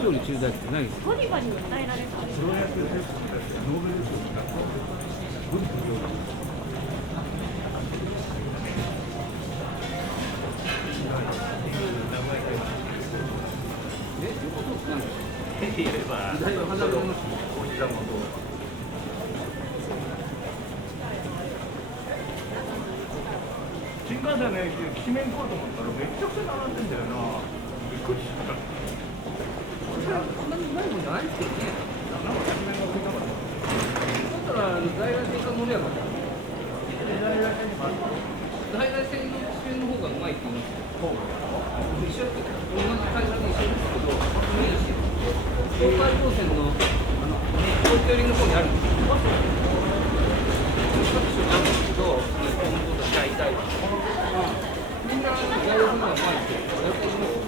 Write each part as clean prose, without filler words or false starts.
調理中だってないです。ゴディバに訴えられた。プロ野球選手だってノーベル賞になった文化上横通すなんですか。言えば左は離れます。お膝元新幹線の駅できしめん行こうと思ったらめちゃくちゃ並んでんだよな。びっくりした。そんなにうまいもんじゃないですけどね。なんかきしめんが食いたかった。だったら在来線が乗ればいい。在来線の機種の方がうまいって言いますよ。一緒って同じ会社で一緒ですけど、いいし、東海道線の東京寄りの方にあるんですよ。各所にあるんですけど、今度大体みんな在来線の方がうまいってやっていますよね。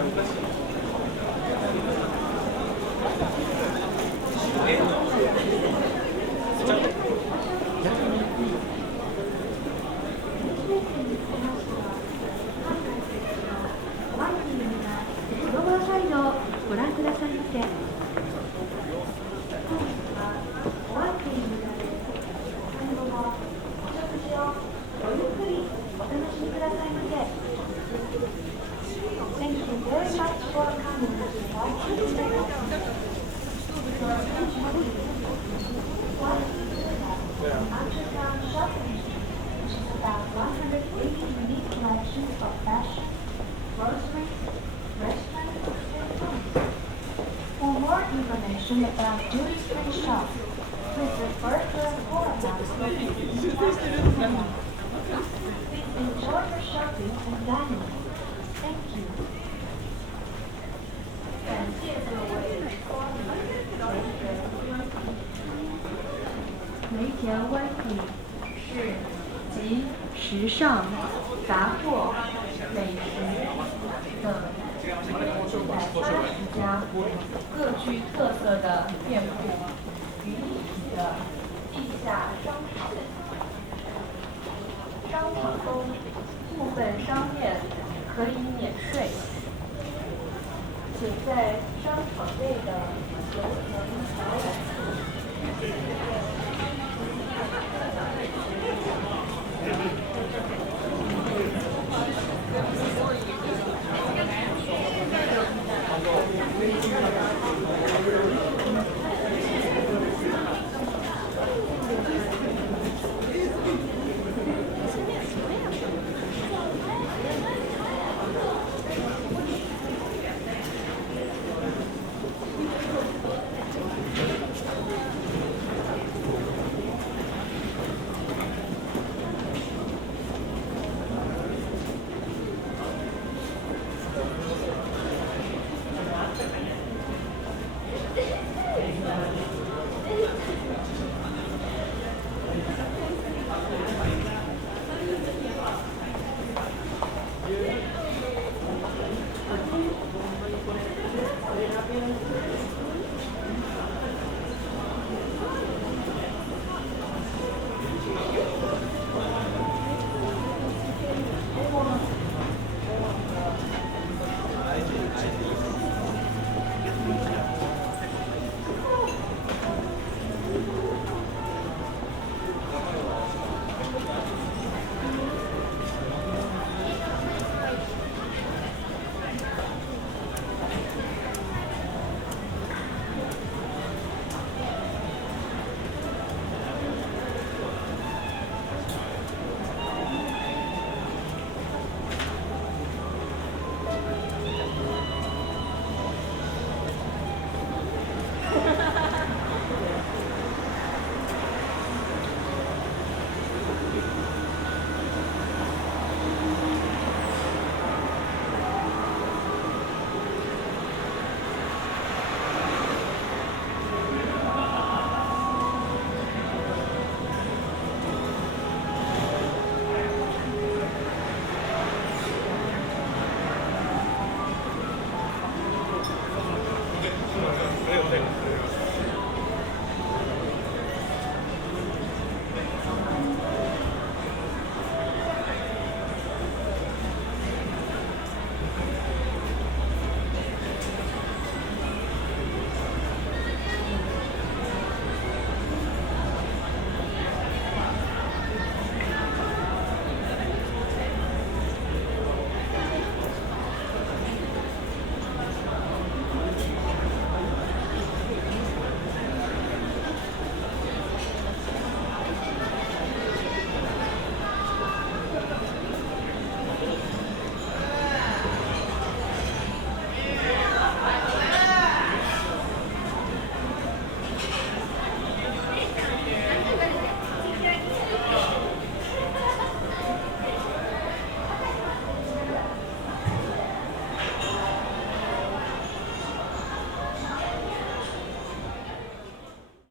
外側サイドをご覧くださいませ。お相手に向かって今後もお食事をごゆっくりお楽しみくださいませ。Thank you very much for coming to watch today. Underground shopping, which is about 180 unique collections of fashion, groceries, restaurants, and homes. For more information about duty-free shops, please refer to the forum located in the Please enjoy your shopping and dining. Thank you. 感谢各位光临梅田湾体是集时尚、杂货、美食等180家各具特色的店铺于一体的地下商场。商场中部分商店可以免税，请在商场内的楼层导览处。